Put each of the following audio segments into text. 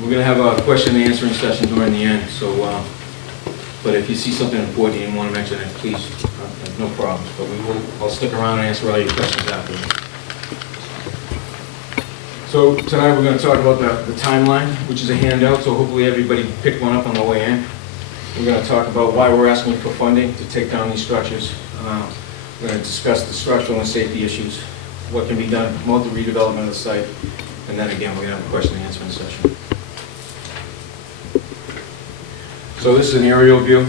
We're going to have a question and answering session during the end, so, but if you see something important and you want to mention it, please, no problems. But I'll stick around and answer all your questions after. So tonight we're going to talk about the timeline, which is a handout, so hopefully everybody picked one up on the way in. We're going to talk about why we're asking for funding to take down these structures. We're going to discuss the structural and safety issues, what can be done to promote the redevelopment of the site, and then again, we're going to have a question and answering session. So this is an aerial view.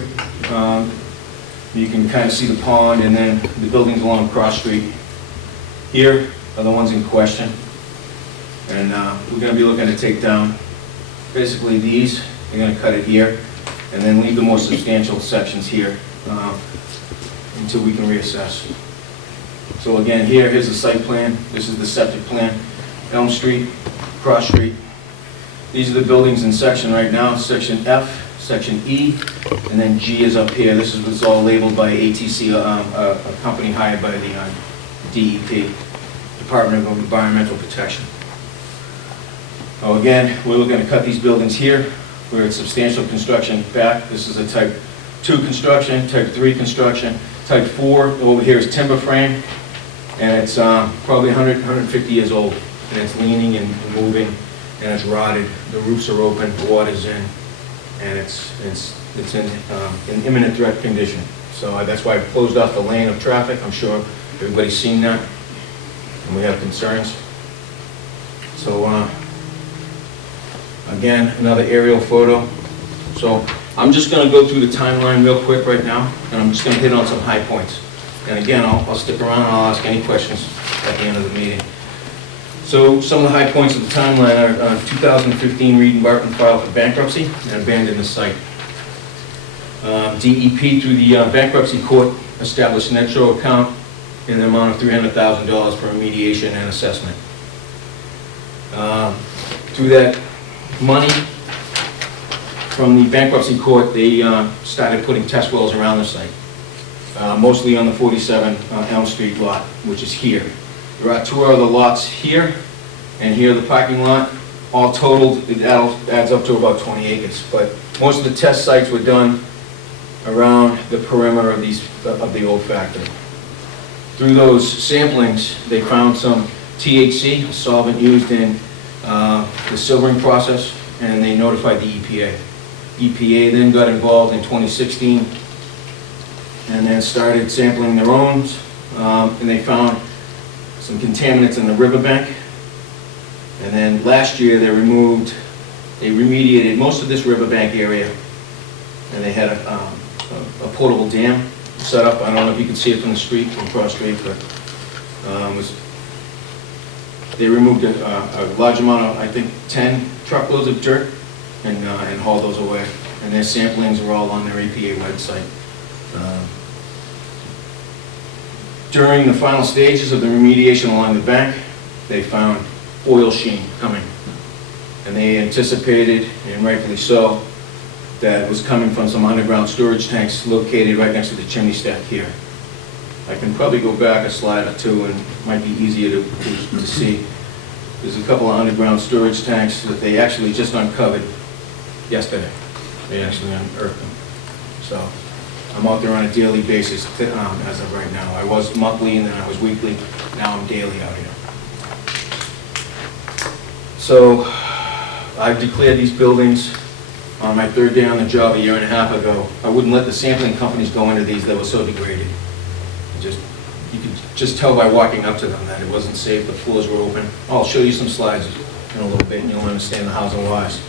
You can kind of see the pond and then the buildings along Cross Street. Here are the ones in question. And we're going to be looking to take down basically these. We're going to cut it here and then leave the more substantial sections here until we can reassess. So again, here's the site plan. This is the septic plan. Elm Street, Cross Street. These are the buildings in section right now. Section F, Section E, and then G is up here. This is what's all labeled by ATC, a company hired by the DEP, Department of Environmental Protection. Again, we're looking to cut these buildings here where it's substantial construction back. This is a type 2 construction, type 3 construction. Type 4 over here is timber frame, and it's probably 150 years old, and it's leaning and moving, and it's rotted. The roofs are open, the water's in, and it's in imminent threat condition. So that's why I've closed off the lane of traffic. I'm sure everybody's seen that, and we have concerns. So again, another aerial photo. So I'm just going to go through the timeline real quick right now, and I'm just going to hit on some high points. And again, I'll stick around and I'll ask any questions at the end of the meeting. So some of the high points of the timeline are 2015 Reed and Barton filed for bankruptcy and abandoned the site. DEP through the bankruptcy court established an escrow account in the amount of $300,000 for remediation and assessment. Through that money from the bankruptcy court, they started putting test wells around the site, mostly on the 47 Elm Street lot, which is here. There are 2 other lots here, and here the parking lot. All totaled, it adds up to about 20 acres. But most of the test sites were done around the perimeter of the old factory. Through those samplings, they found some THC, solvent used in the silvering process, and they notified the EPA. EPA then got involved in 2016 and then started sampling their own, and they found some contaminants in the riverbank. And then last year they remediated most of this riverbank area, and they had a portable dam set up. I don't know if you can see it from the street, from Cross Street, but they removed a large amount of, I think, 10 truckloads of dirt and hauled those away. And their samplings are all on their EPA website. During the final stages of the remediation along the bank, they found oil sheen coming. And they anticipated, and rightfully so, that it was coming from some underground storage tanks located right next to the chimney stack here. I can probably go back a slide or two, and it might be easier to see. There's a couple of underground storage tanks that they actually just uncovered yesterday. They actually unearthed them. So I'm out there on a daily basis as of right now. I was monthly and then I was weekly. Now I'm daily out here. So I've declared these buildings on my 3rd day on the job a year and a half ago. I wouldn't let the sampling companies go into these that were so degraded. You could just tell by walking up to them that it wasn't safe, the floors were open. I'll show you some slides in a little bit and you'll understand the hows and whys.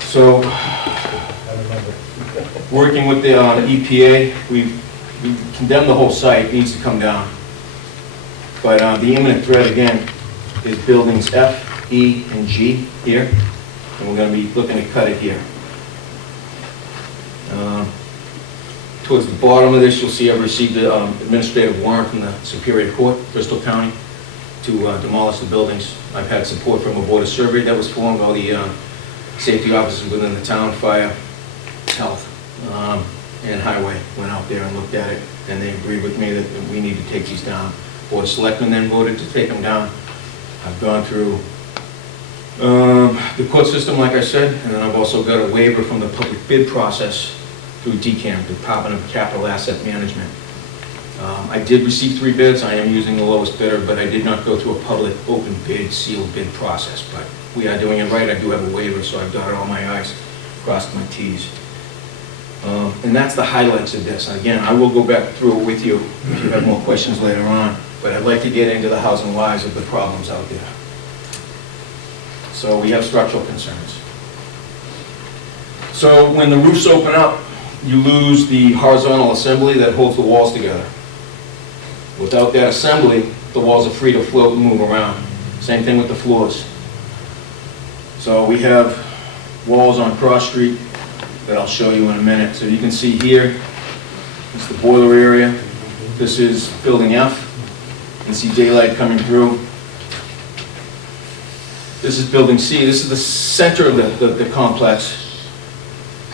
So, working with the EPA, we condemned the whole site. It needs to come down. But the imminent threat, again, is buildings F, E, and G here. And we're going to be looking to cut it here. Towards the bottom of this, you'll see I've received an administrative warrant from the Superior Court, Bristol County, to demolish the buildings. I've had support from a board of survey that was formed. All the safety officers within the town, fire, health, and highway went out there and looked at it, and they agreed with me that we need to take these down. Board of Selectmen then voted to take them down. I've gone through the court system, like I said, and then I've also got a waiver from the public bid process through DCAM, Department of Capital Asset Management. I did receive 3 bids. I am using the lowest bidder, but I did not go through a public open bid, sealed bid process. But we are doing it right. I do have a waiver, so I've dotted all my I's, crossed my T's. And that's the highlights of this. Again, I will go back through it with you if you have more questions later on, but I'd like to get into the hows and whys of the problems out there. So we have structural concerns. So when the roofs open up, you lose the horizontal assembly that holds the walls together. Without that assembly, the walls are free to float and move around. Same thing with the floors. So we have walls on Cross Street that I'll show you in a minute. So you can see here, it's the boiler area. This is building F. You can see daylight coming through. This is building C. This is the center of the complex.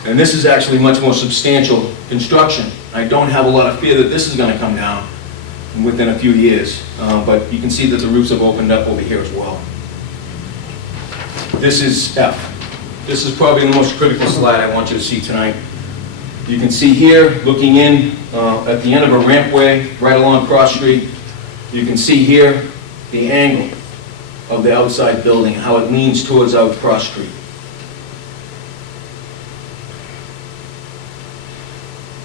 And this is actually much more substantial construction. I don't have a lot of fear that this is going to come down within a few years. But you can see that the roofs have opened up over here as well. This is F. This is probably the most critical slide I want you to see tonight. You can see here, looking in at the end of a rampway right along Cross Street, you can see here the angle of the outside building, how it leans towards out Cross Street.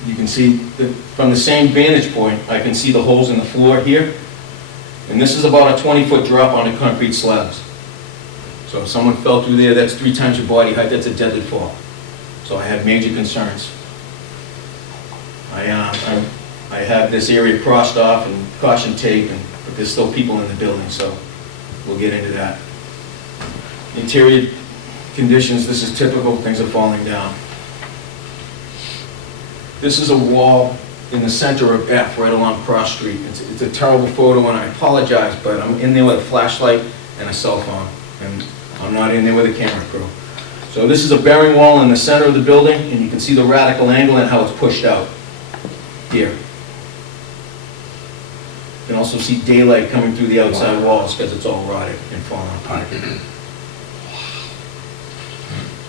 You can see that from the same vantage point, I can see the holes in the floor here. And this is about a 20-foot drop onto concrete slabs. So if someone fell through there, that's 3 times your body height, that's a deadly fall. So I have major concerns. I have this area crossed off and caution tape, but there's still people in the building, so we'll get into that. Interior conditions, this is typical, things are falling down. This is a wall in the center of F, right along Cross Street. It's a terrible photo, and I apologize, but I'm in there with a flashlight and a cell phone, and I'm not in there with a camera crew. So this is a bearing wall in the center of the building, and you can see the radical angle and how it's pushed out here. You can also see daylight coming through the outside walls because it's all rotted and falling apart.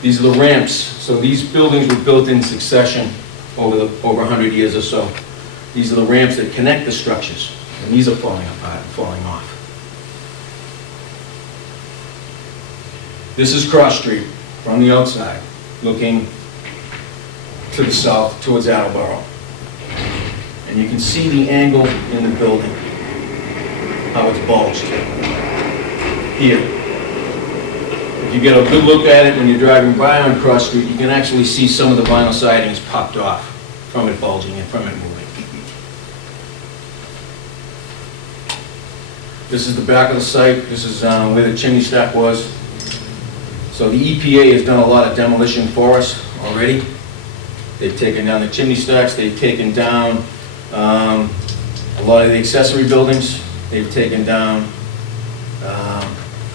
These are the ramps. So these buildings were built in succession over 100 years or so. These are the ramps that connect the structures, and these are falling apart and falling off. This is Cross Street from the outside, looking to the south towards Attleboro. And you can see the angle in the building, how it's bulged here. If you get a good look at it when you're driving by on Cross Street, you can actually see some of the vinyl sidings popped off from it bulging and from it moving. This is the back of the site. This is where the chimney stack was. So the EPA has done a lot of demolition for us already. They've taken down the chimney stacks. They've taken down a lot of the accessory buildings. They've taken down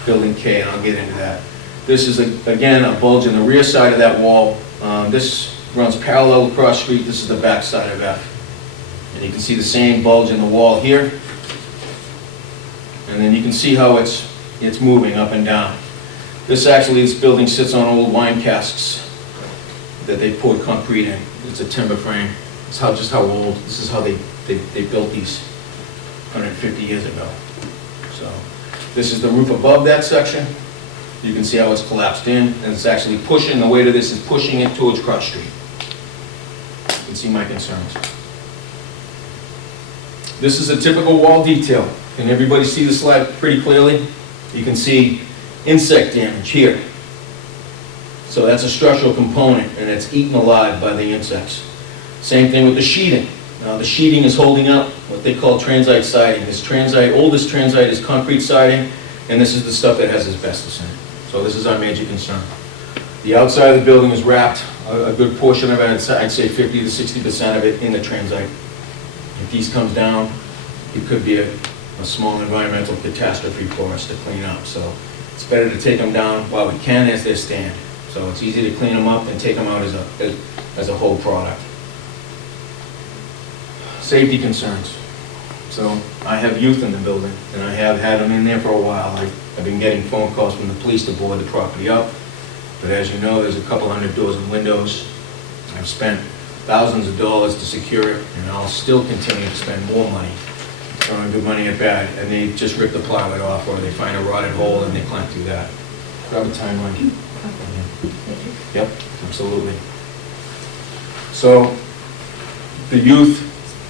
building K, and I'll get into that. This is, again, a bulge in the rear side of that wall. This runs parallel to Cross Street. This is the back side of F. And you can see the same bulge in the wall here. And then you can see how it's moving up and down. This building sits on old wine casks that they poured concrete in. It's a timber frame. It's just how old. This is how they built these 150 years ago. So this is the roof above that section. You can see how it's collapsed in, and it's actually pushing, the weight of this is pushing it towards Cross Street. You can see my concerns. This is a typical wall detail. Can everybody see the slide pretty clearly? You can see insect damage here. So that's a structural component, and it's eaten alive by the insects. Same thing with the sheeting. Now the sheeting is holding up what they call transite siding. This oldest transite is concrete siding, and this is the stuff that has asbestos in it. So this is our major concern. The outside of the building is wrapped, a good portion of it, I'd say 50 to 60% of it in the transite. If these comes down, it could be a small environmental catastrophe for us to clean up. So it's better to take them down while we can as they stand. So it's easy to clean them up and take them out as a whole product. Safety concerns. So I have youth in the building, and I have had them in there for a while. I've been getting phone calls from the police to board the property up, but as you know, there's a couple hundred doors and windows. I've spent thousands of dollars to secure it, and I'll still continue to spend more money, throwing good money at bad, and they just rip the plywood off, or they find a rotted hole and they climb through that. Grab a timeline. Yep, absolutely. So the youth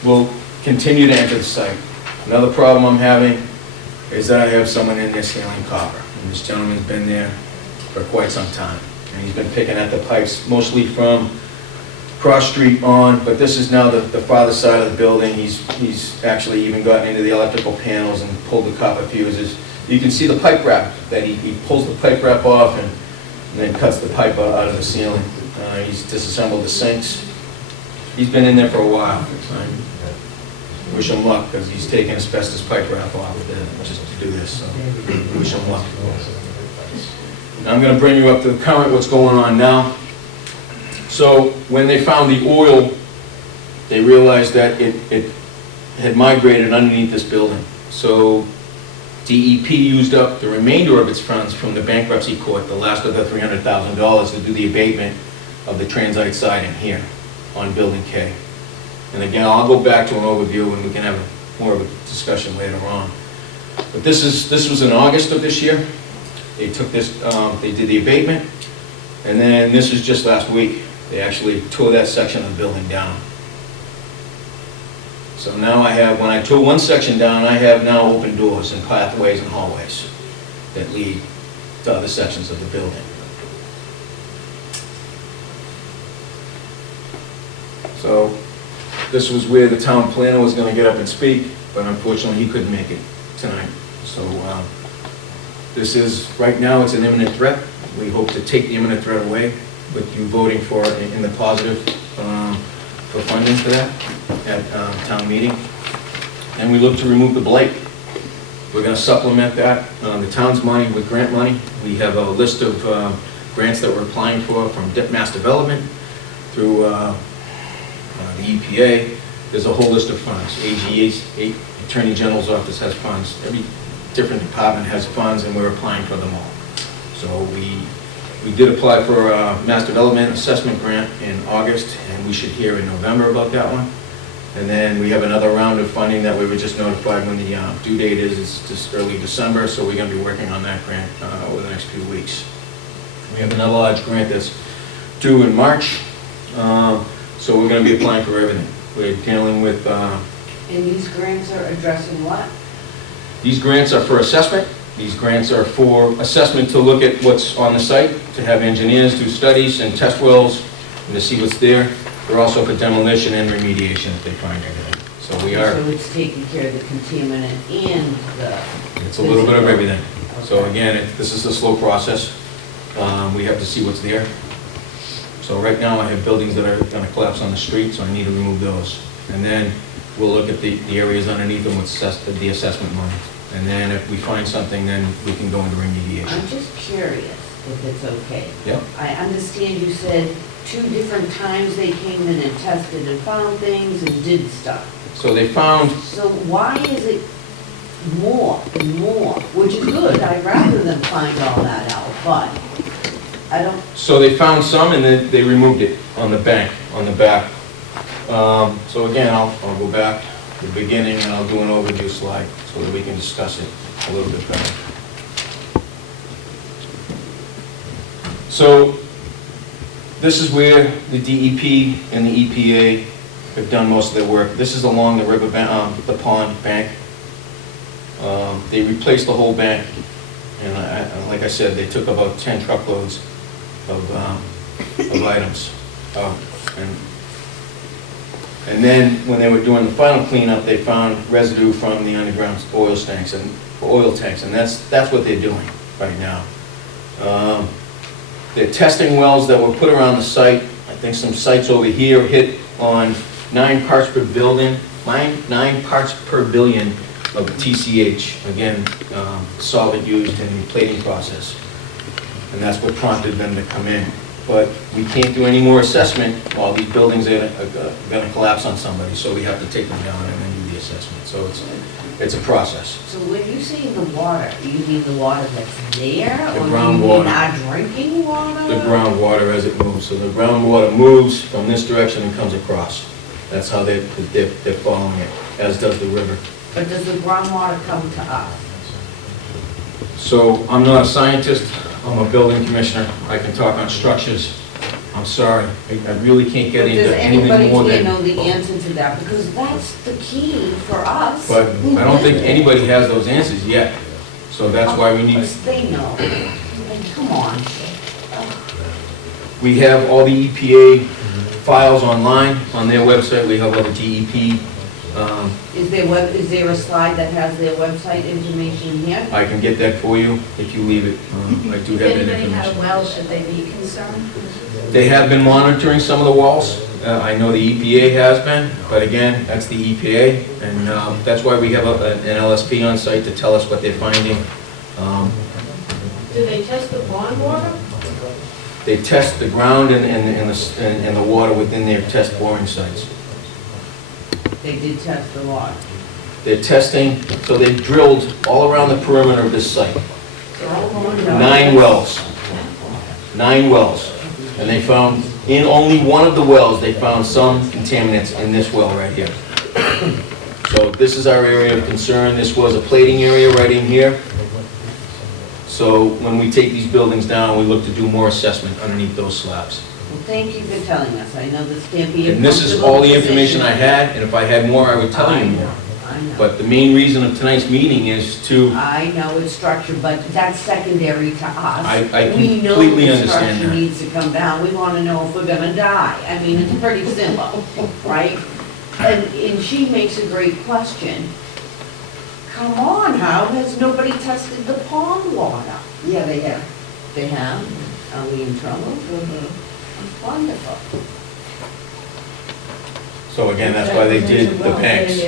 will continue to enter the site. Another problem I'm having is that I have someone in there stealing copper. And this gentleman's been there for quite some time. And he's been picking at the pipes, mostly from Cross Street on, but this is now the farther side of the building. He's actually even gotten into the electrical panels and pulled the copper fuses. You can see the pipe wrap, that he pulls the pipe wrap off and then cuts the pipe out of the ceiling. He's disassembled the sinks. He's been in there for a while. I wish him luck, because he's taking asbestos pipe wrap off just to do this, so wish him luck. Now I'm going to bring you up to the current, what's going on now. So when they found the oil, they realized that it had migrated underneath this building. So DEP used up the remainder of its funds from the bankruptcy court, the last of the $300,000, to do the abatement of the transite siding here on Building K. And again, I'll go back to an overview and we can have more of a discussion later on. But this was in August of this year. They took this, they did the abatement, and then this was just last week. They actually tore that section of the building down. So now I have, when I tore one section down, I have now open doors and pathways and hallways that lead to other sections of the building. So this was where the town planner was going to get up and speak, but unfortunately he couldn't make it tonight. So this is, right now, it's an imminent threat. We hope to take the imminent threat away with you voting for it in the positive for funding for that at town meeting. And we look to remove the blight. We're going to supplement that, the town's money, with grant money. We have a list of grants that we're applying for, from Mass Development through the EPA. There's a whole list of funds. AG's, Attorney General's office has funds. Every different department has funds, and we're applying for them all. So we did apply for a Mass Development Assessment Grant in August, and we should hear in November about that one. And then we have another round of funding that we were just notified when the due date is. It's just early December, so we're going to be working on that grant over the next few weeks. We have another large grant that's due in March, so we're going to be applying for everything. We're dealing with... And these grants are addressing what? These grants are for assessment. These grants are for assessment to look at what's on the site, to have engineers do studies and test wells, and to see what's there. They're also for demolition and remediation if they find anything. So we are... So it's taking care of the contaminant and the... It's a little bit of everything. Okay. So again, this is a slow process. We have to see what's there. So right now I have buildings that are going to collapse on the street, so I need to remove those. And then we'll look at the areas underneath them with the assessment money. And then if we find something, then we can go into remediation. I'm just curious if it's okay. Yep. I understand you said 2 different times they came in and tested and found things and did stuff. So they found... So why is it more and more, which is good. I'd rather them find all that out, but I don't... So they found some and then they removed it on the bank, on the back. So again, I'll go back to the beginning and I'll do an overview slide so that we can discuss it a little bit better. So this is where the DEP and the EPA have done most of their work. This is along the river bank, the pond bank. They replaced the whole bank, and like I said, they took about 10 truckloads of items. And then when they were doing the final cleanup, they found residue from the underground oil tanks, and that's what they're doing right now. They're testing wells that were put around the site. I think some sites over here hit on 9 parts per billion, 9 parts per billion of TCH, again, solvent used in the plating process. And that's what prompted them to come in. But we can't do any more assessment while these buildings are going to collapse on somebody, so we have to take them down and then do the assessment. assessment. So it's a process. So when you say the water, you mean the water that's there? The Or you groundwater. mean our drinking water? The groundwater as it moves. So the groundwater moves from this direction and comes across. That's how they're following it, as does the river. But does the groundwater come to us? So I'm not a scientist, I'm a building commissioner. I can talk on structures. I'm sorry, I really can't get But into does anything anybody more here than... know the answer to that? Because that's the key for us. But I don't think anybody has those answers yet. So that's why we Of need, course they know. Like, come on. we have all the EPA files online on their website. We have all the DEP. Is there a slide that has their website information here? I can get that for you if you leave it. I do have If that anybody had a information. well, should they be concerned? They have been monitoring some of the walls. I know the EPA has been, but again, that's the EPA. And that's why we have an LSP on site to tell us what they're finding. Do they test the pond water? They test the ground and the water within their test boring sites. They did test the water. They're testing, so they drilled all around the perimeter of this site. They're all going down. 9 wells. 9 wells. And they found, in only one of the wells, they found some contaminants in this well right here. So this is our area of concern. This was a plating area right in here. So when we take these buildings down, we look to do more assessment underneath those slabs. Well, thank you for telling us. I know this can't be a And this is all the information I had, and if I had more, I would tell you more. I know. But the main reason of tonight's meeting is to, I know it's structured, but that's secondary to us. I We know completely the understand structure that. needs to come down. We want to know if we're gonna die. I mean, it's pretty simple, right? And she makes a great question. Come on, how has nobody tested the pond water? Yeah, they have. They have? Are we in trouble? Wonderful. So again, that's why they did the banks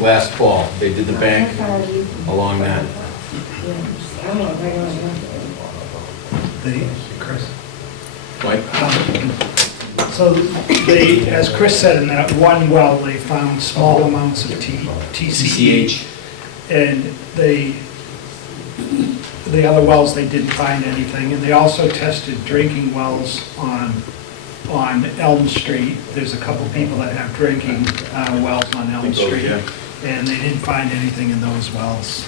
last fall. They did the bank along that. Chris. Mike? So they, as Chris said, in that one well, they found small amounts of TCH. And the other wells, they didn't find anything. And they also tested drinking wells on Elm Street. There's a couple people that have drinking wells on Elm Street. Yeah. And they didn't find anything in those wells.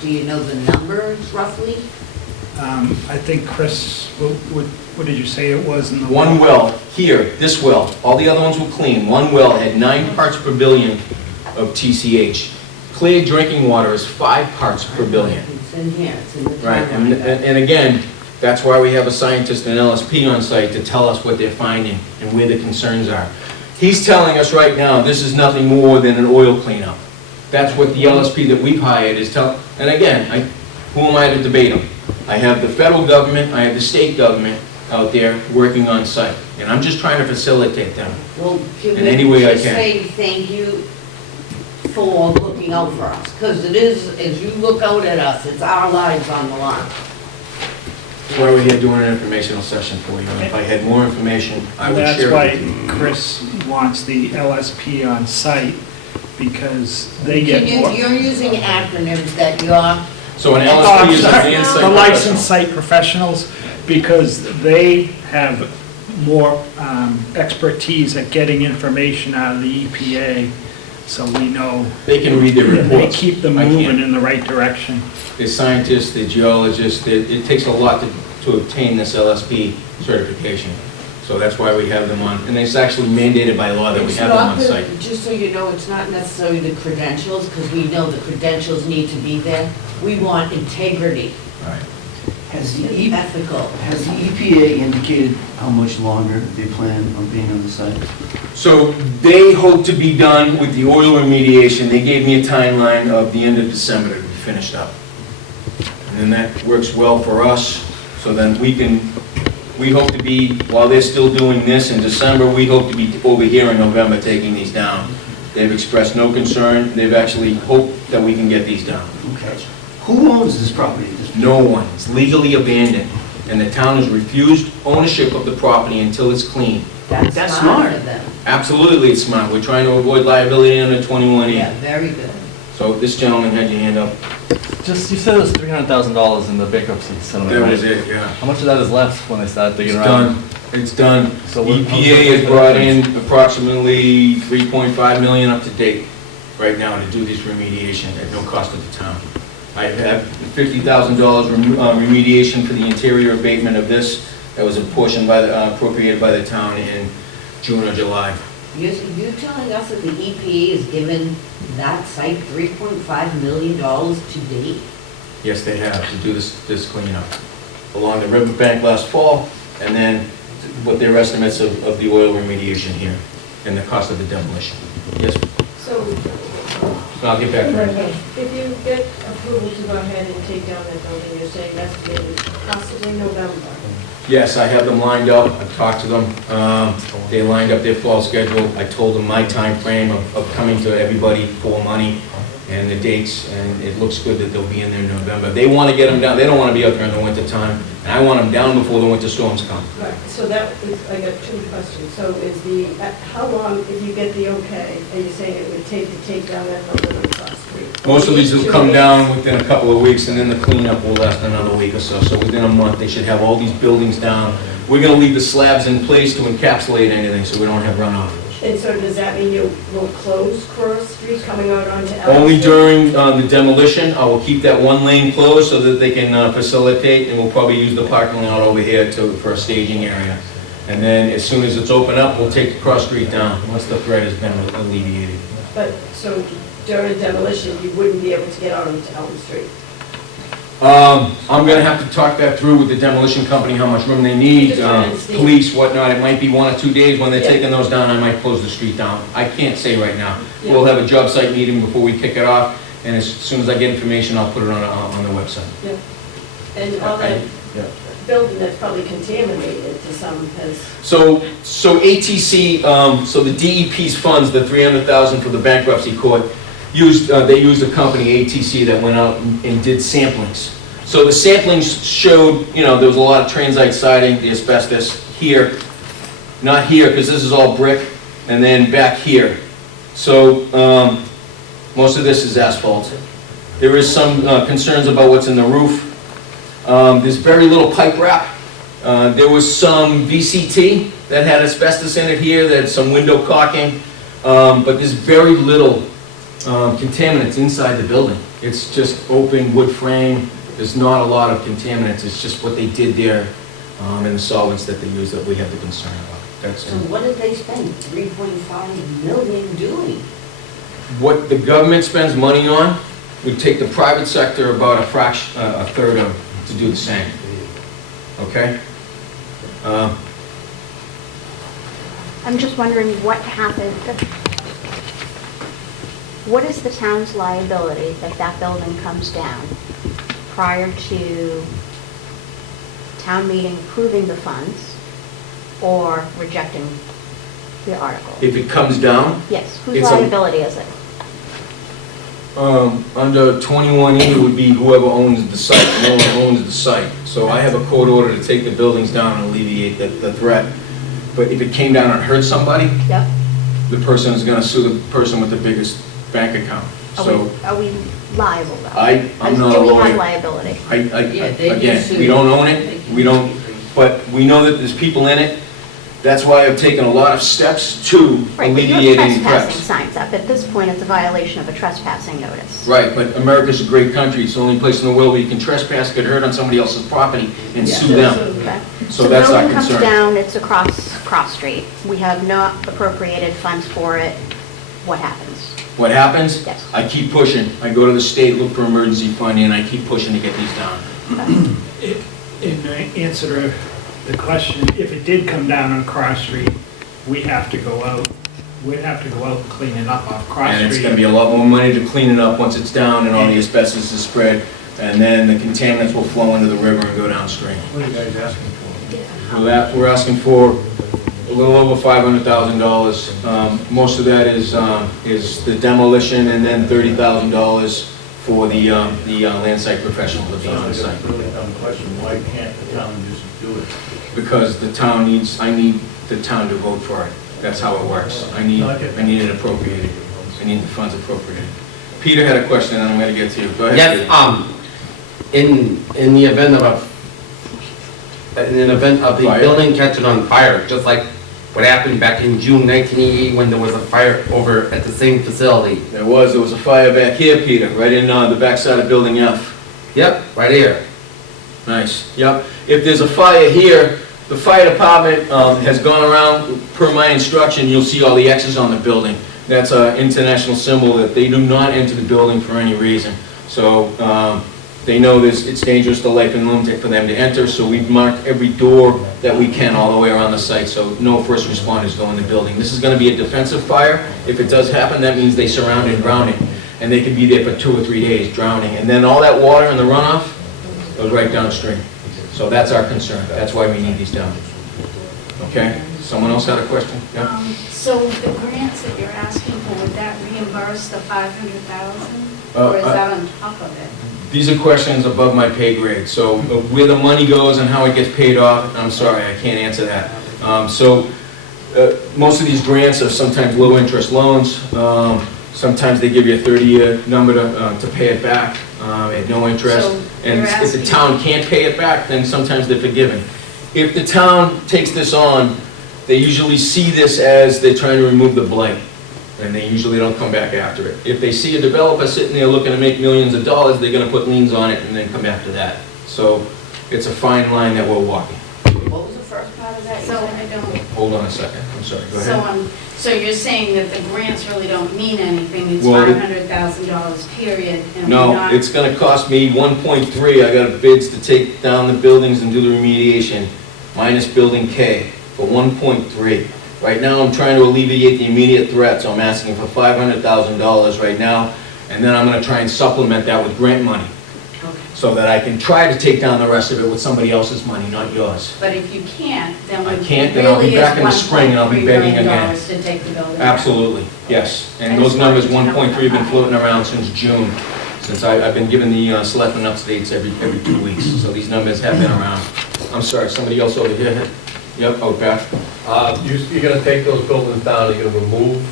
Do you know the numbers roughly? I think, Chris, what did you say it was in the? One well, here, this well, all the other ones were clean. One well had 9 parts per billion of TCH. Clear drinking water is 5 parts per billion. It's in here, it's in the Right, timeline. and again, that's why we have a scientist and LSP on site to tell us what they're finding and where the concerns are. He's telling us right now, this is nothing more than an oil cleanup. That's what the LSP that we've hired is telling, and again, who am I to debate them? I have the federal government, I have the state government out there working on site, and I'm just trying to facilitate them. Well, can in any way we I just can. say thank you for looking out for us? Because it is, as you look out at us, it's our lives on the line. That's why we're here doing an informational session for you, and if I had more information, I would That's share it why with you. Chris wants the LSP on site, because they get more. You're using acronyms that you're, So an Oh, LSP I'm is an sorry. advanced The site licensed professional. site professionals, because they have more expertise at getting information out of the EPA, so we know They can read their they reports. keep them I can't. moving in the right direction. They're scientists, they're geologists, it takes a lot to obtain this LSP certification. So that's why we have them on, and it's actually mandated by law that we it's have them not on the, site. just so you know, it's not necessarily the credentials, because we know the credentials need to be there. We want integrity, All right. Has the ethical. EPA indicated how much longer they plan on being on the site? So they hope to be done with the oil remediation. They gave me a timeline of the end of December to be finished up. And then that works well for us, so then we hope to be, while they're still doing this in December, we hope to be over here in November taking these down. They've expressed no concern, they've actually hoped that we can get these down. Okay. Who owns this property at this point? No one, it's legally abandoned. and the town has refused ownership of the property until it's clean. That's That's smart. smart of them. Absolutely, it's smart. We're trying to avoid liability under 21E. Yeah, very good. So this gentleman had your hand up. Just, you said it was $300,000 in the bankruptcy settlement, That right? was it, yeah. How much of that is left when they start digging It's around? done. It's done. So what- EPA has brought in approximately 3.5 million up to date right now to do this remediation at no cost to the town. I have $50,000 remediation for the interior abatement of this. That was apportioned by the, appropriated by the town in June or July. You're telling us that the EPA has given that site $3.5 million to date? Yes, they have to do this cleanup along the riverbank last fall, and then what their estimates of the oil remediation here and the cost of the demolition. Yes, So, I'll get back to it. if you get approval to go ahead and take down that building, you're saying that's been possibly November. Yes, I have them lined up, I've talked to them, they lined up their fall schedule, I told them my time frame of coming to everybody for money and the dates, and it looks good that they'll be in there in November. They want to get them down, they don't want to be out there in the winter time, and I want them down before the winter storms come. Right, so that is, I got two questions. So is the, how long, if you get the okay, are you saying it would take to take down that building on Cross Street? Most of these will 2 come weeks? down within a couple of weeks, and then the cleanup will last another week or so. So within a month, they should have all these buildings down. We're gonna leave the slabs in place to encapsulate anything, so we don't have runoff. And so does that mean you will close Cross Street coming out onto Elm Only Street? during the demolition, I will keep that one lane closed so that they can facilitate, and we'll probably use the parking lot over here for a staging area. And then as soon as it's open up, we'll take the cross street down, once the threat has been alleviated. But, so during demolition, you wouldn't be able to get out onto Elm Street? I'm gonna have to talk that through with the demolition company, how much room they need, Just trying to understand. police, whatnot. It might be 1 or 2 days when they're Yeah. taking those down, I might close the street down. I can't say right now. We'll have a job site meeting before we kick it off, and as soon as I get information, I'll put it on the website. And all that Yeah. building that's probably contaminated to some has, So ATC, so the DEP's funds, the 300,000 for the bankruptcy court, they used a company, ATC, that went out and did samplings. So the samplings showed, there was a lot of transite siding, the asbestos here, not here, because this is all brick, and then back here. So most of this is asphalt. There is some concerns about what's in the roof. There's very little pipe wrap. There was some VCT that had asbestos in it here, that had some window caulking, but there's very little contaminants inside the building. It's just open wood frame. There's not a lot of contaminants. It's just what they did there and the solvents that they used that we have the concern about. That's So what did they spend 3.5 million doing? what the government spends money on. We take the private sector about a third of to do the same. Okay? I'm just wondering what happened. What is the town's liability if that building comes down prior to town meeting approving the funds or rejecting the article? If it comes down, Yes, whose it's a- liability is it? under 21E would be whoever owns the site, no one owns the site. So I have a court order to take the buildings down and alleviate the threat. But if it came down and hurt somebody, Yep. the person is gonna sue the person with the biggest bank account. So Are we liable though? I'm not a Do we have lawyer. liability? Yeah, they Again, can we sue. don't own it, we don't, but we know that there's people in it. That's why I've taken a lot of steps to Right, but you have alleviate any trespassing threats. signs up. At this point, it's a violation of a trespassing notice. Right, but America's a great country. It's the only place in the world where you can trespass, get hurt on somebody else's property, and sue them. Okay. So that's our the building comes concern. down, it's across Cross Street. We have not appropriated funds for it. What happens? What happens? Yes. I keep pushing. I go to the state, look for emergency funding, and I keep pushing to get these down. In answer to the question, if it did come down on Cross Street, we'd have to go out and clean it up off Cross And it's gonna Street. be a lot more money to clean it up once it's down and all the asbestos is spread, and then the contaminants will flow into the river and go downstream. What are you guys asking for? We're asking for a little over $500,000. Most of that is the demolition, and then $30,000 for the land site professional to be on So I the got site. a really dumb question, why can't the town just because the town needs, I need the town to vote for it. That's how it works. I need it appropriated. I need the funds appropriated. Peter had a question, and I'm gonna get to you. Go ahead. Yes, in the event of the Fire? building catching on fire, just like what happened back in June 1988 when there was a fire over at the same facility. There was a fire back here, Peter, right in the backside of Building F. Yep, right here. Nice, yep. If there's a fire here, the fire department has gone around, per my instruction, you'll see all the X's on the building. That's an international symbol that they do not enter the building for any reason. So they know it's dangerous to life and limb for them to enter, so we've marked every door that we can all the way around the site, so no first responders go in the building. This is gonna be a defensive fire. If it does happen, that means they surround it and drown it, and they could be there for 2 or 3 days drowning. And then all that water in the runoff goes right downstream. So that's our concern. That's why we need these down. Okay? Someone else had a question? Yeah? So the grants that you're asking for, would that reimburse the 500,000? Uh, Or is that on top of it? These are questions above my pay grade, so where the money goes and how it gets paid off, I'm sorry, I can't answer that. Most of these grants are sometimes low-interest loans. Sometimes they give you a 30-year number to pay it back at no interest. So And you're if the asking- town can't pay it back, then sometimes they're forgiven. If the town takes this on, they usually see this as they're trying to remove the blight, and they usually don't come back after it. If they see a developer sitting there looking to make millions of dollars, they're gonna put liens on it and then come after that. So it's a fine line that we're walking. What was the first part of that? So I don't, Hold on a second, I'm sorry, go so ahead. so you're saying that the grants really don't mean anything, it's Well, $500,000 period, and we're No, not... it's gonna cost me 1.3, I got bids to take down the buildings and do the remediation, minus building K, for 1.3. Right now, I'm trying to alleviate the immediate threat, so I'm asking for $500,000 right now, and then I'm gonna try and supplement that with grant money, Okay. so that I can try to take down the rest of it with somebody else's money, not yours. But if you can't, then I it can't, then I'll be really back in the is spring and I'll be $1.3 begging million again. to take the building down. Absolutely, yes. I And those just wanted numbers, to know 1.3, have been that. floating around since June, since I've been giving the selectmen updates every 2 weeks. So these numbers have been around. I'm sorry, somebody else over here had, yep, oh, Beth. You're gonna take those buildings down, you're gonna remove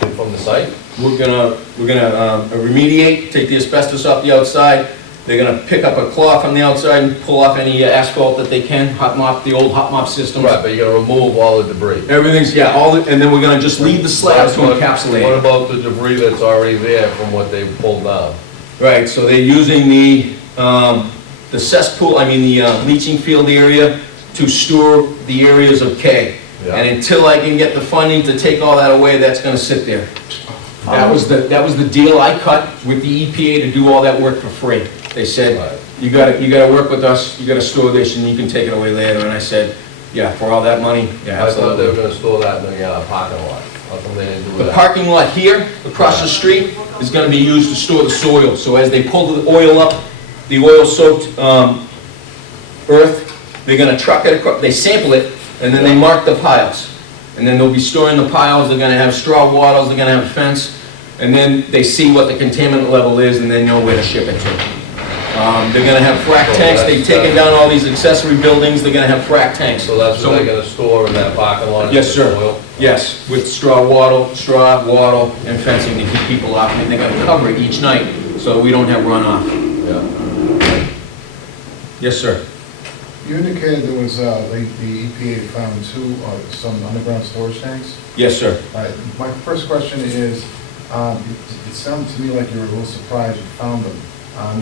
them from the site? We're gonna remediate, take the asbestos off the outside. They're gonna pick up a claw from the outside and pull off any asphalt that they can, hot mop, the old hot mop systems. Right, but you're gonna remove all the debris. Everything's, yeah, and then we're gonna just leave the slabs to encapsulate What it. about the debris that's already there from what they pulled down? Right, so they're using the cesspool, the leaching field area to store the areas of K. Yeah. And until I can get the funding to take all that away, that's gonna sit there. That was the deal I cut with the EPA to do all that work for free. They said, Right. you gotta work with us, you gotta store this and you can take it away later. And I said, yeah, for all that money, yeah, I thought they were absolutely. gonna store that in the parking lot. How come they didn't do The that? parking lot here, across the street, is gonna be used to store the soil. So as they pull the oil up, the oil-soaked earth, they're gonna truck it across, they sample it, and then they mark the piles. And then they'll be storing the piles, they're gonna have straw wattles, they're gonna have a fence, and then they see what the contaminant level is, and they know where to ship it to. They're gonna have frac tanks, they've taken down all these accessory buildings, they're gonna have frac tanks. So that's what they're gonna store in that parking lot? Yes, sir. Oil? Yes, with straw wattle, and fencing to keep people off, and they're gonna cover it each night, so we don't have runoff. Yeah. Yes, sir. You indicated there was, the EPA found some underground storage tanks. Yes, sir. My first question is, it sounded to me like you were a little surprised you found them.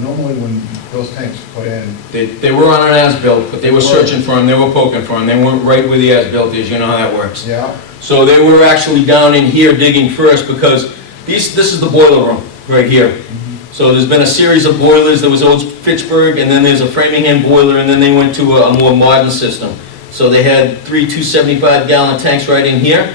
Normally when those tanks are put in, They were on an as-built, but they were searching for them, they were poking for them, they weren't right where the as-built is, you know how that works. yeah, So they were actually down in here digging first, because this is the boiler room, right here. So there's been a series of boilers, there was old Fitchburg, and then there's a Framingham boiler, and then they went to a more modern system. So they had 3 275-gallon tanks right in here.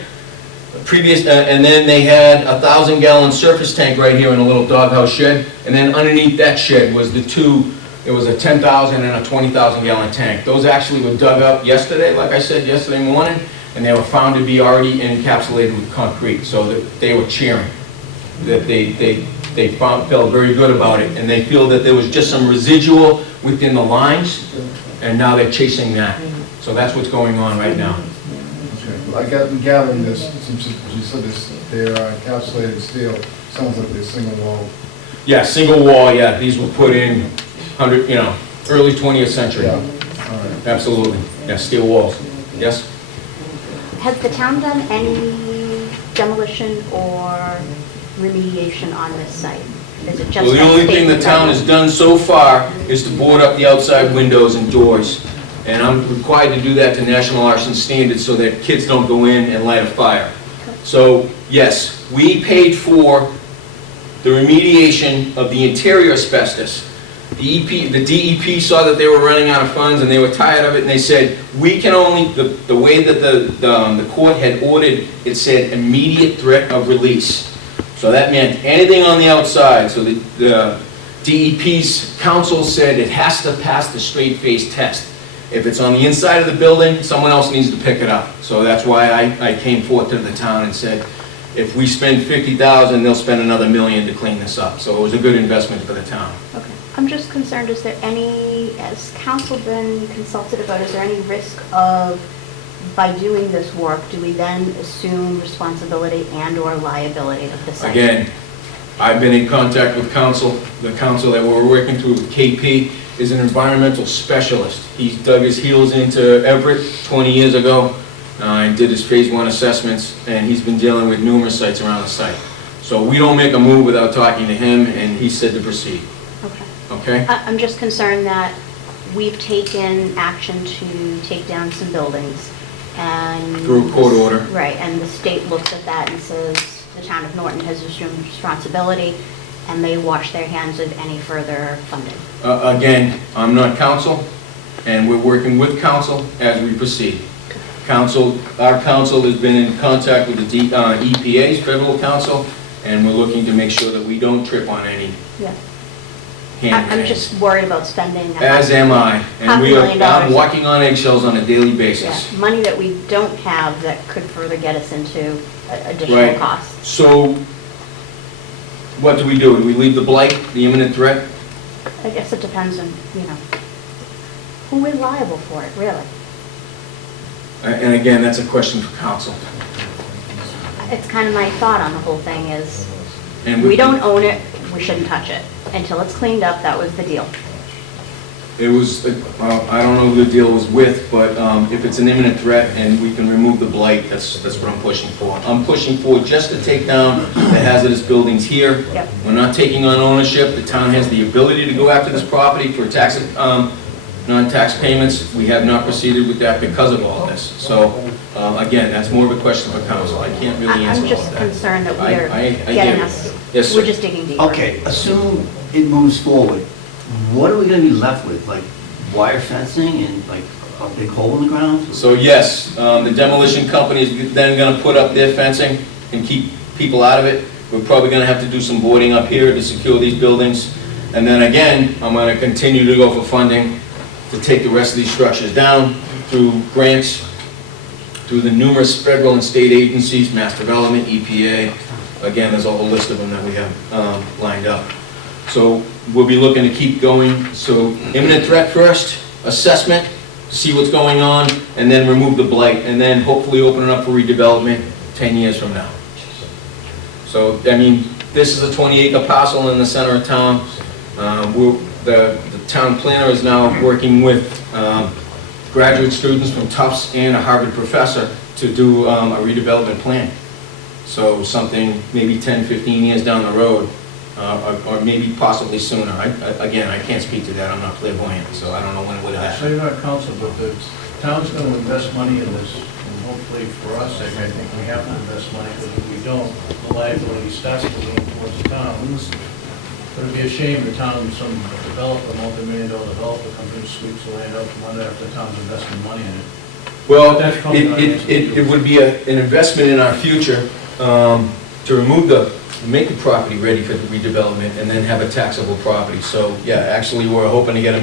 And then they had a 1,000-gallon surface tank right here in a little doghouse shed, and then underneath that shed was it was a 10,000 and a 20,000-gallon tank. Those actually were dug up yesterday, like I said, yesterday morning, and they were found to be already encapsulated with concrete, so that they were cheering. That they felt very good about it, and they feel that there was just some residual within the lines, And now they're chasing that. So that's what's going on right now. Okay. Well, I'm gathering this, since you said this, they're encapsulated steel, sounds like they're single wall. Yeah, single wall, yeah, these were put in early 20th century. Yeah, all right. Absolutely, yeah, steel walls, yes? Has the town done any demolition or remediation on this site? Is it just? Well, the that only thing the state town has done so far is to board up the outside windows and doors. And I'm required to do that to National Arson standards so that kids don't go in and light a fire. So, yes, we paid for the remediation of the interior asbestos. The DEP saw that they were running out of funds and they were tired of it, and they said, we can only, the way that the court had ordered, it said immediate threat of release. So that meant anything on the outside. So the DEP's counsel said it has to pass the straight face test. If it's on the inside of the building, someone else needs to pick it up. So that's why I came forth to the town and said, if we spend $50,000, they'll spend another $1 million to clean this up. So it was a good investment for the town. Okay. I'm just concerned, is there any, has council been consulted about, is there any risk of, by doing this work, do we then assume responsibility and/or liability of the site? Again, I've been in contact with council. The council that we're working through with KP is an environmental specialist. He dug his heels into Everett 20 years ago and did his phase 1 assessments, and he's been dealing with numerous sites around the site. So we don't make a move without talking to him, and he said to proceed. Okay. Okay? I'm just concerned that we've taken action to take down some buildings and... Through a court order. Right, and the state looks at that and says the town of Norton has assumed responsibility and they wash their hands of any further funding. Again, I'm not counsel, and we're working with counsel as we proceed. Our council has been in contact with the EPA's federal council, and we're looking to make sure that we don't trip on any Yeah. hand I'm just worried about spending. As am I, and $500,000. I'm walking on eggshells on a daily basis. Yeah, money that we don't have that could further get us into additional Right. costs. So, what do? Do we leave the blight, the imminent threat? I guess it depends on, who is liable for it, really? And again, that's a question for council. It's kind of my thought on the whole thing is, And we don't own it, we shouldn't touch it. Until it's cleaned up, that was the deal. It was, I don't know who the deal was with, but if it's an imminent threat and we can remove the blight, that's what I'm pushing for. I'm pushing for just to take down the hazardous buildings here. Yep. We're not taking on ownership. The town has the ability to go after this property for non-tax payments. We have not proceeded with that because of all this. So, again, that's more of a question for council. I can't really answer I'm all just of that. concerned that I we're get getting it. us, Yes, sir. we're just digging deeper. Okay, assume it moves forward, what are we gonna be left with? Like wire fencing and like a big hole in the ground? So yes, the demolition company is then going to put up their fencing and keep people out of it. We're probably going to have to do some boarding up here to secure these buildings. And then again, I'm going to continue to go for funding to take the rest of these structures down through grants, through the numerous federal and state agencies, Mass Development, EPA. Again, there's a whole list of them that we have lined up. So we'll be looking to keep going. So imminent threat first, assessment, see what's going on, and then remove the blight, and then hopefully open it up for redevelopment 10 years from now. So, I mean, this is a 20-acre parcel in the center of town. The town planner is now working with graduate students from Tufts and a Harvard professor to do a redevelopment plan. So something maybe 10, 15 years down the road, or maybe possibly sooner. Again, I can't speak to that, I'm not clairvoyant, so I don't know when it would So happen. you're not council, but the town's going to invest money in this, and hopefully for us, I think we have to invest money, because if we don't, the liability starts moving towards the town. But it'd be a shame the town, some developer, multi-million-dollar developer comes in and sweeps the land out from under after the town's investing money in it. Well, That's probably not an it would be an investment in our future to make the property ready for the redevelopment and then have a taxable property. So, yeah, actually, we're hoping to get a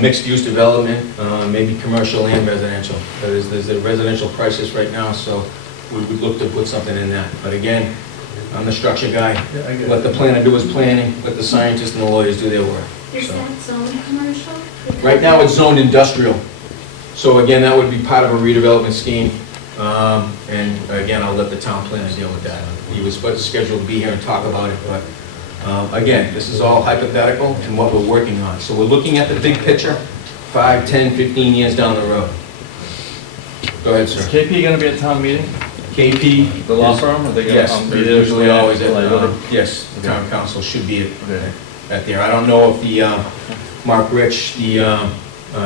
mixed-use development, maybe commercial and residential. There's a residential crisis right now, so we would look to put something in that. But again, I'm the structure guy. Yeah, I get it. Let the planner do his planning, let the scientists and the lawyers do their work. Is So, that zone commercial? Right now, it's zoned industrial. So again, that would be part of a redevelopment scheme. And again, I'll let the town planner deal with that. He was scheduled to be here and talk about it, but again, this is all hypothetical and what we're working on. So we're looking at the big picture, 5, 10, 15 years down the road. Go ahead, Is sir. KP gonna be at town meeting? KP. The law firm, are they gonna Yes, be they're there? usually always at, Liability? yes, the town council should be Okay. at there. I don't know if the, Mark Rich, the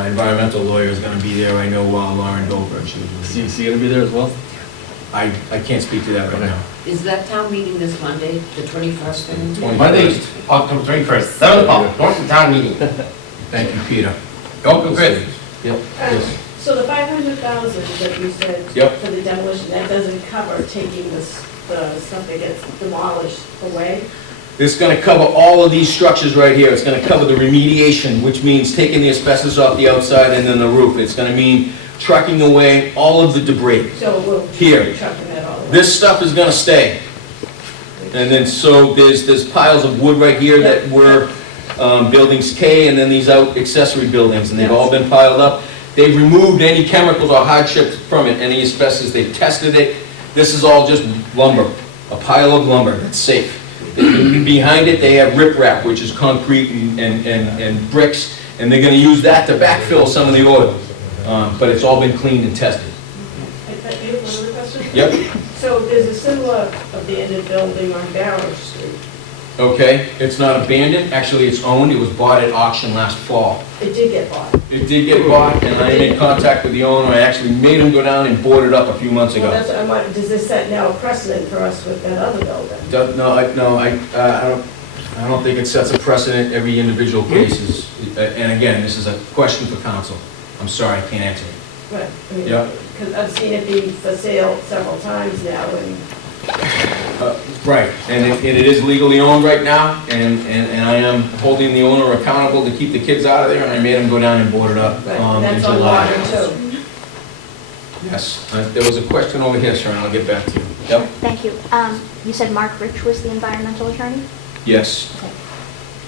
environmental lawyer, is gonna be there. I know Lauren Goldberg, she was usually. CC gonna be there as well? I can't speak to that right Okay. now. Is that town meeting this Monday, the 21st? and- 21st. Monday, October 21st, 7 o'clock, Norton Town meeting. Thank you, Peter. Go, Chris. Yep. Yes. So the 500,000 that you said Yep. for the demolition, that doesn't cover taking the stuff that gets demolished away? It's gonna cover all of these structures right here. It's gonna cover the remediation, which means taking the asbestos off the outside and then the roof. It's gonna mean trucking away all of the debris. So we'll Here. be trucking that all away? This stuff is gonna stay. And then, so there's piles of wood right here that were buildings K, and then these out accessory buildings, and they've all been piled up. They've removed any chemicals or hardships from it, any asbestos, they've tested it. This is all just lumber, a pile of lumber that's safe. Behind it, they have riprap, which is concrete and bricks, and they're gonna use that to backfill some of the oil. But it's all been cleaned and tested. I have one other question. Yep. So there's a similar abandoned building on Barrow Street. Okay, it's not abandoned, actually it's owned, it was bought at auction last fall. It did get bought. It did get bought, and I am in contact with the owner, I actually made him go down and board it up a few months Well, ago. that's what I'm wondering, does this set now a precedent for us with that other building? I don't think it sets a precedent, every individual case is, and again, this is a question for council. I'm sorry, I can't answer it. Right, I mean, Yeah. because I've seen it be for sale several times now, and Right, and it is legally owned right now, and I am holding the owner accountable to keep the kids out of there, and I made him go down and board it up in that's on July. water too. Yes, there was a question over here, Sharon, I'll get back to you. Yep, Thank you. You said Mark Rich was the environmental attorney? yes.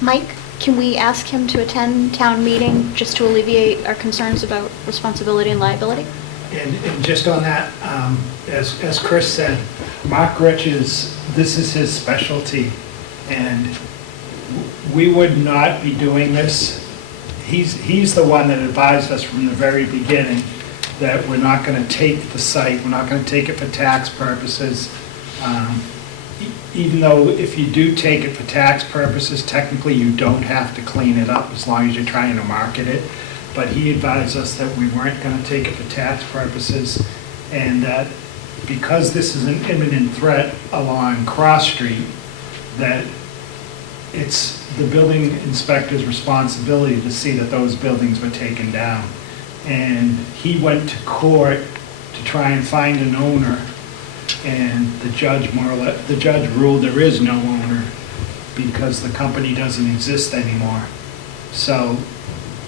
Mike, can we ask him to attend town meeting just to alleviate our concerns about responsibility and liability? And just on that, as Chris said, Mark Rich this is his specialty, and we would not be doing this. He's the one that advised us from the very beginning that we're not going to take the site, we're not going to take it for tax purposes. Even though if you do take it for tax purposes, technically you don't have to clean it up as long as you're trying to market it. But he advised us that we weren't going to take it for tax purposes, and that because this is an imminent threat along Cross Street, that it's the building inspector's responsibility to see that those buildings were taken down. And he went to court to try and find an owner, and the judge ruled there is no owner because the company doesn't exist anymore. So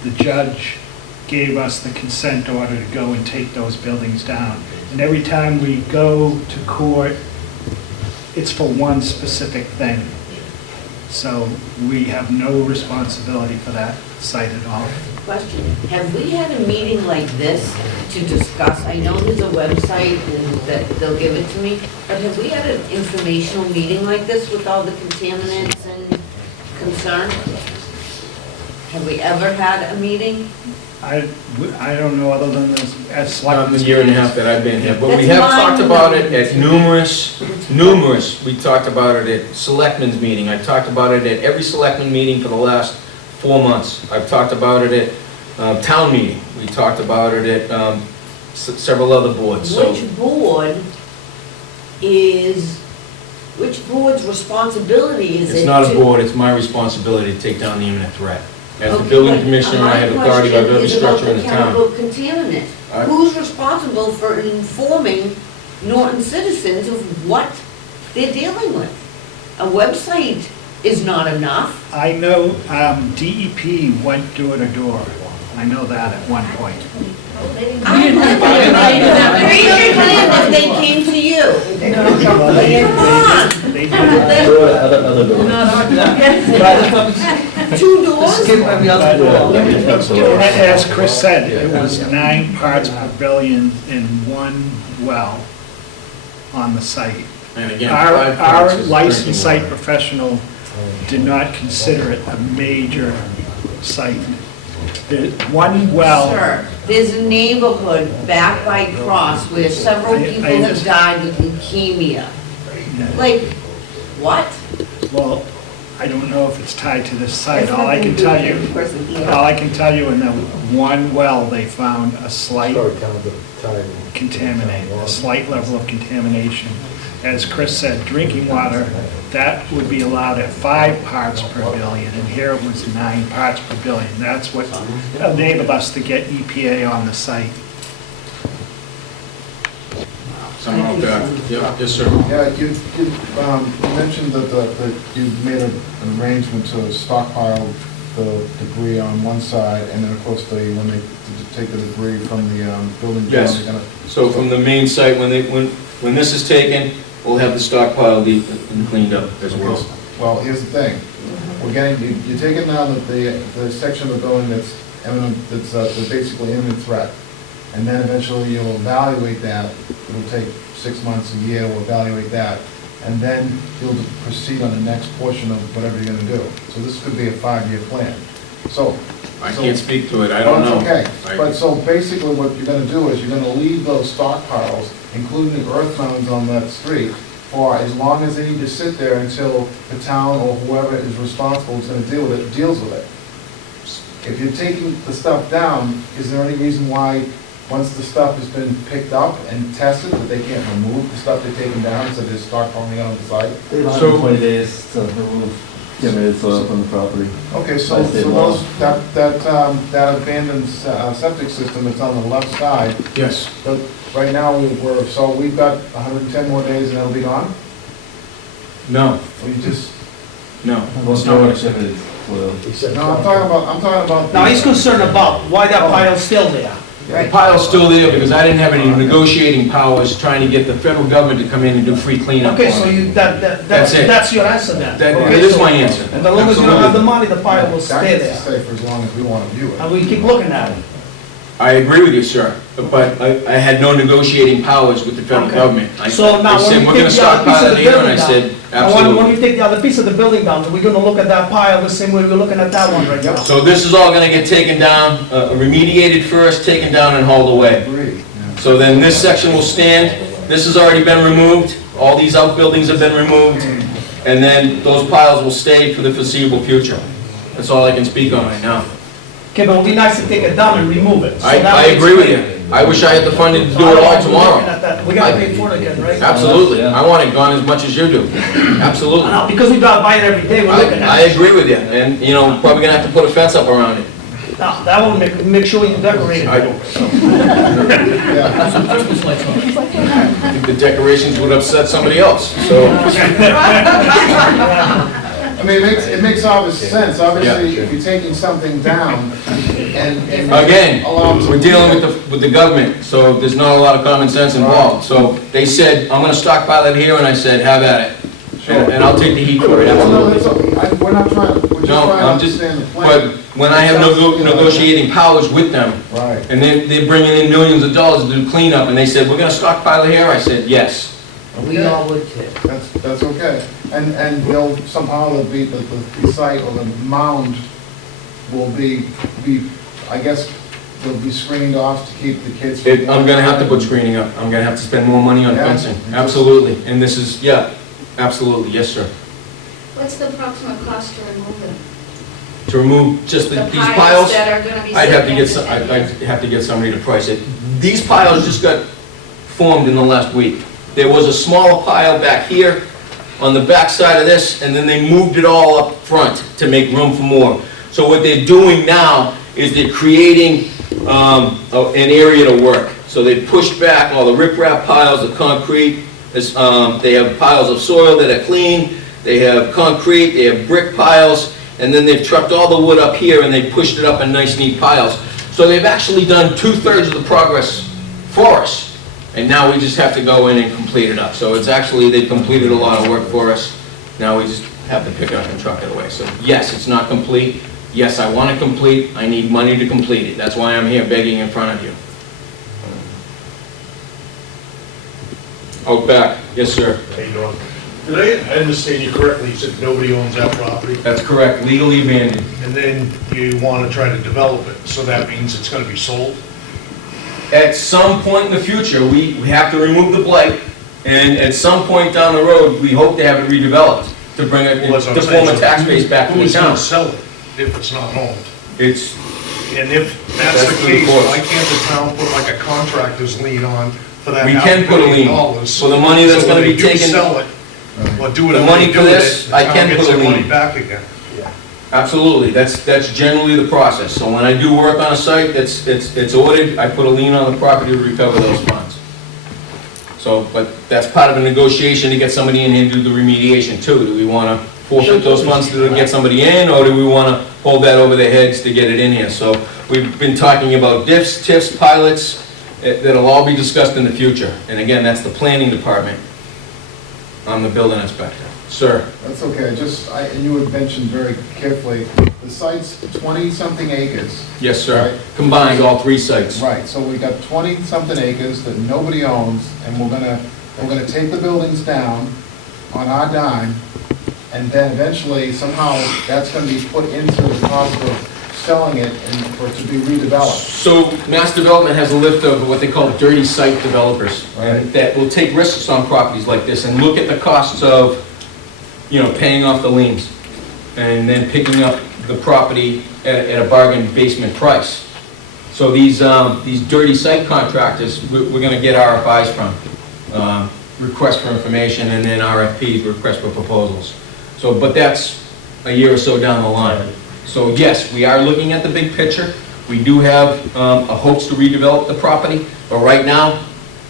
the judge gave us the consent order to go and take those buildings down. And every time we go to court, it's for one specific thing. So we have no responsibility for that site at all. Question, have we had a meeting like this to discuss, I know there's a website and that they'll give it to me, but have we had an informational meeting like this with all the contaminants and concern? Have we ever had a meeting? I don't know, other than this, as Not the selectmen. year and a half that I've been here, but we That's have mine. talked about it at we talked about it at selectmen's meeting. I've talked about it at every selectman meeting for the last 4 months. I've talked about it at town meeting. We talked about it at several other boards, so. Which board's responsibility is it to? It's not a board, it's my responsibility to take down the imminent threat. As the Okay, building but commissioner, I have authority over every structure in the My town. question is about the chemical contaminant. Alright. Who's responsible for informing Norton citizens of what they're dealing with? A website is not enough. I know DEP went door to door. I know that at one point. I Read your plan if they came to you. Come on. They did. Other 2 doors? But, as Chris said, it was 9 parts per billion in one well on the site. And again, Our 5 parts is licensed drinking site professional did not consider it a major site. The one well, Sir, there's a neighborhood back by Cross where several I people have understand. died with leukemia. Like, what? well, I don't know if it's tied to this site. All I can tell you, in the one well, they found a slight contamination, a slight level of contamination. As Chris said, drinking water, that would be allowed at 5 parts per billion, and here it was 9 parts per billion. That's what enabled us to get EPA on the site. Someone, yes, sir. Yeah, you mentioned that you made an arrangement to stockpile the debris on one side, and then of course when they take the debris from the building down, Yes. they're gonna. So from the main site, when this is taken, we'll have the stockpile deep and cleaned up as well. Well, here's the thing, you're taking down the section of the building that's imminent, that's basically imminent threat. And then eventually you'll evaluate that, it'll take 6 months, a year, we'll evaluate that. And then you'll proceed on the next portion of whatever you're gonna do. So this could be a 5-year plan. So. I can't speak to it, I don't know. Okay, I- but so basically what you're gonna do is you're gonna leave those stockpiles, including the earth mounds on that street, for as long as they need to sit there until the town or whoever is responsible is gonna deal with it, deals with it. If you're taking the stuff down, is there any reason why, once the stuff has been picked up and tested, that they can't remove the stuff they've taken down, so they start stockpiling on the site? They have So- 120 days to remove contaminated soil from the property. Okay, so By state law. those, that abandoned septic system that's on the left side, Yes. but right now so we've got 110 more days and it'll be gone? No, Or you just, no, Most that's not what I contaminated said. soil. no, I'm talking about. Now, he's concerned about why that pile's still there. The pile's still there because I didn't have any negotiating powers trying to get the federal government to come in and do free cleanup. Okay, on so it. you, That's it. that's your answer then? That Okay, is so- my answer. And as long as you don't have the Absolutely. money, the pile will That stay gets to there. stay for as long as we want to view it. And we keep looking at it. I agree with you, sir, but I had no negotiating powers with the federal Okay. government. So now, They when said, you we're take gonna the other piece stockpile of it the here, and building I down, said, and when you absolutely. take the other piece of the building down, we're gonna look at that pile the same way we're looking at that one right now. So this is all gonna get taken down, remediated first, taken down and hauled away. Agreed, yeah. So then this section will stand, this has already been removed, all these outbuildings have been removed, and then those piles will stay for the foreseeable future. That's all I can speak on right now. Okay, but it would be nice to take it down and remove it. So that I way agree it's with clear. you. I wish I had the funding to So do it all otherwise, we're looking tomorrow. at that. We gotta pay for it again, right? Absolutely, Yeah. I want it gone as much as you do, absolutely. Now, because we drive by it every day, we're looking I at it. agree with you, and, you know, probably gonna have to put a fence up around it. Now, that will make sure you decorate it. I Yeah. Christmas lights on. I think the decorations would upset somebody else, so. I mean, it makes obvious sense, obviously, if you're taking something down and. Again, allow- we're dealing with the government, so there's not a lot of common sense involved. So they said, I'm gonna stockpile it here, and I said, have at it. And I'll take the heat for it, Well, no, absolutely. that's okay. We're not trying, we're just No, trying to I'm just, understand the but plan. when I have negotiating powers with them, Right. and they're bringing in millions of dollars to do cleanup, and they said, we're gonna stockpile it here, I said, yes. We all would too. That's okay. And they'll, somehow there'll be, the site or the mound will be, I guess, they'll be screened off to keep the kids from. I'm gonna have to put screening up, I'm gonna have to spend more money on Yeah. fencing, absolutely. And this is, yeah, absolutely, yes, sir. What's the approximate cost to remove them? To remove just The these piles, that are gonna be I'd have to sitting get there some, for 10 I'd years. have to get somebody to price it. These piles just got formed in the last week. There was a smaller pile back here on the back side of this, and then they moved it all up front to make room for more. So what they're doing now is they're creating an area to work. So they pushed back all the riprap piles, the concrete, they have piles of soil that are clean, they have concrete, they have brick piles, and then they've trucked all the wood up here and they pushed it up in nice neat piles. So they've actually done 2/3 of the progress for us. And now we just have to go in and complete it up. So it's actually, they've completed a lot of work for us. Now we just have to pick it up and truck it away. So yes, it's not complete. Yes, I want it complete. I need money to complete it. That's why I'm here begging in front of you. Out back, yes, sir. How you doing? Did I understand you correctly? You said nobody owns that property? That's correct, legally abandoned. And then you want to try to develop it, so that means it's going to be sold? At some point in the future, we have to remove the blight, and at some point down the road, we hope to have it redeveloped, to bring it, Well, that's what to I'm form a saying. tax base back to the Who's going town. to sell it if it's not owned? It's, And if that's That's the through the case, courts. why can't the town put like a contractor's lien on for that We $500 can put a lien. million? For the money that's So gonna when be they do taken- sell it, or do The whatever money they for do with this, it, I the can town gets put a their money lien. back again. absolutely, that's generally the process. So when I do work on a site it's ordered, I put a lien on the property to recover those funds. So, but that's part of a negotiation to get somebody in here to do the remediation too. Do we wanna forfeit those funds to get somebody in, or do we wanna hold that over their heads to get it in here? So we've been talking about diffs, TIFs, pilots, that'll all be discussed in the future. And again, that's the planning department. I'm the building inspector. Sir? That's okay, and you had mentioned very carefully, the site's 20-something acres. Yes, sir. Right. Combined, all three sites. Right, so we got 20-something acres that nobody owns, and we're gonna take the buildings down on our dime, and then eventually, somehow, that's gonna be put into the cost of selling it and for it to be redeveloped. So Mass Development has a list of what they call dirty site developers, and that will take risks on properties like this and look at the costs of, paying off the liens, and then picking up the property at a bargain basement price. So these dirty site contractors, we're gonna get RFIs from, request for information, and then RFPs, request for proposals. So, but that's a year or so down the line. So yes, we are looking at the big picture. We do have a hopes to redevelop the property, but right now,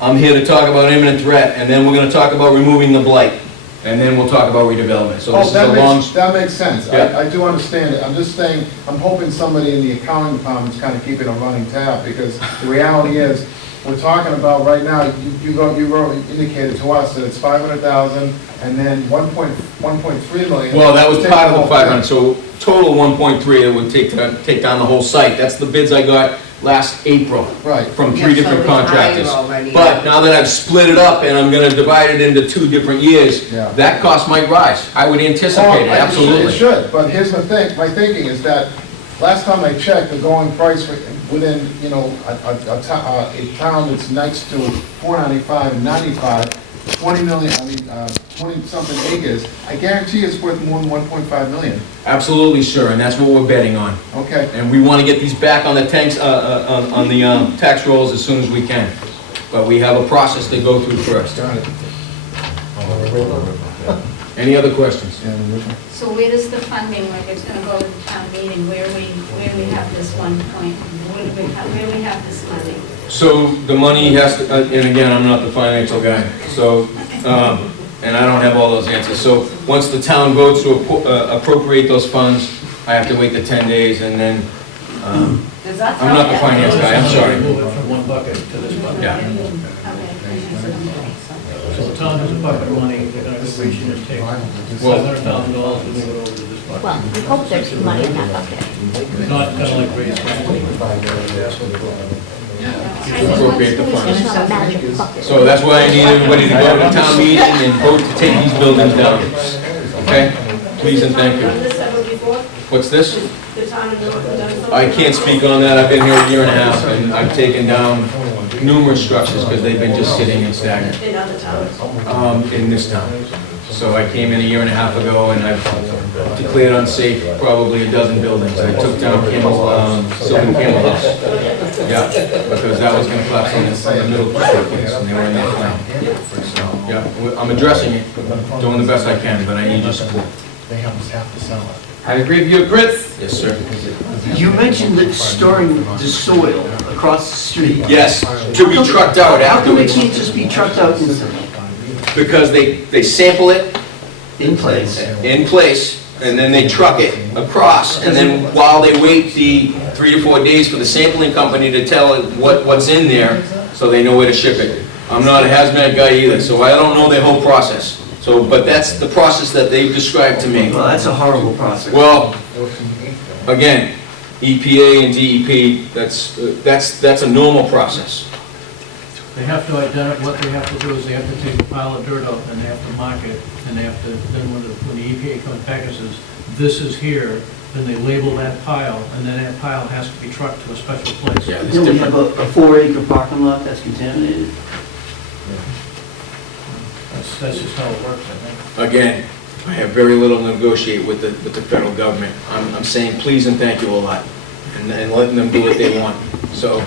I'm here to talk about imminent threat, and then we're gonna talk about removing the blight, and then we'll talk about redevelopment. So this is a long... That makes sense. Yeah. I do understand it. I'm just saying, I'm hoping somebody in the accounting department's kind of keeping a running tab, because the reality is, we're talking about right now, you indicated to us that it's 500,000 and then 1.3 million. Well, that was Take part of the whole 500, thing. so total 1.3 that would take down the whole site. That's the bids I got last April. Right. From Yeah, three so different it's higher contractors. already. But now that I've split it up and I'm gonna divide it into 2 different years, Yeah. that cost might rise. I would anticipate it, It absolutely. should, but here's the thing, my thinking is that, last time I checked, the going price within, a town that's next to 495 and 95, 20-something acres, I guarantee it's worth more than 1.5 million. Absolutely, sure, and that's what we're betting on. Okay. And we wanna get these back on the tanks, on the tax rolls as soon as we can. But we have a process to go through first. Got it. Any other questions? So where does the funding, like it's gonna go to the town meeting, where we have this 1 point, where we have this money? So the money has to, and again, I'm not the financial guy, so, and I don't have all those answers. So once the town votes to appropriate those funds, I have to wait the 10 days and then, Does that I'm not the sound- finance guy, I'm sorry. Move it from one bucket to this bucket. Yeah. So the town has a bucket of money, they're gonna go reach in and take Well- $700,000 to move it over to this bucket. Well, we hope there's money in that bucket. Not kind of like raise money. Appropriate the It's funds. not a magic bucket. So that's why I need everybody to go to the town meeting and vote to take these buildings down. Okay? Please and thank you. What's this? I can't speak on that. I've been here a year and a half and I've taken down numerous structures because they've been just sitting and stagnant. In other towns? In this town. So I came in a year and a half ago and I've declared unsafe probably a dozen buildings. I took down Sylvan Camel House. Yeah, because that was gonna collapse on the middle place and they were in that plan. So, yeah, I'm addressing it, doing the best I can, but I need your support. They have to sell it. I agree with you, Chris. Yes, sir. You mentioned that storing the soil across the street. Yes, to be trucked out How come it afterwards. can't just be trucked out instantly? Because they sample it In place? in place, and then they truck it across, and then while they wait the 3 to 4 days for the sampling company to tell it what's in there, so they know where to ship it. I'm not a hazmat guy either, so I don't know the whole process. So, but that's the process that they've described to me. Well, that's a horrible process. Well, again, EPA and DEP, that's a normal process. They have to identify, what they have to do is they have to take a pile of dirt up and they have to mark it, and they have to, then when the EPA comes back and says, this is here, then they label that pile, and then that pile has to be trucked to a special place. Yeah, it's Then we have different. a 4-acre parking lot that's contaminated. That's just how it works, I think. Again, I have very little to negotiate with the federal government. I'm saying please and thank you a lot, and letting them do what they want. So,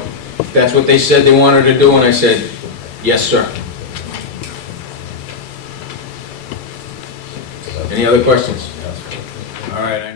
that's what they said they wanted to do, and I said, yes, sir. Any other questions? All right.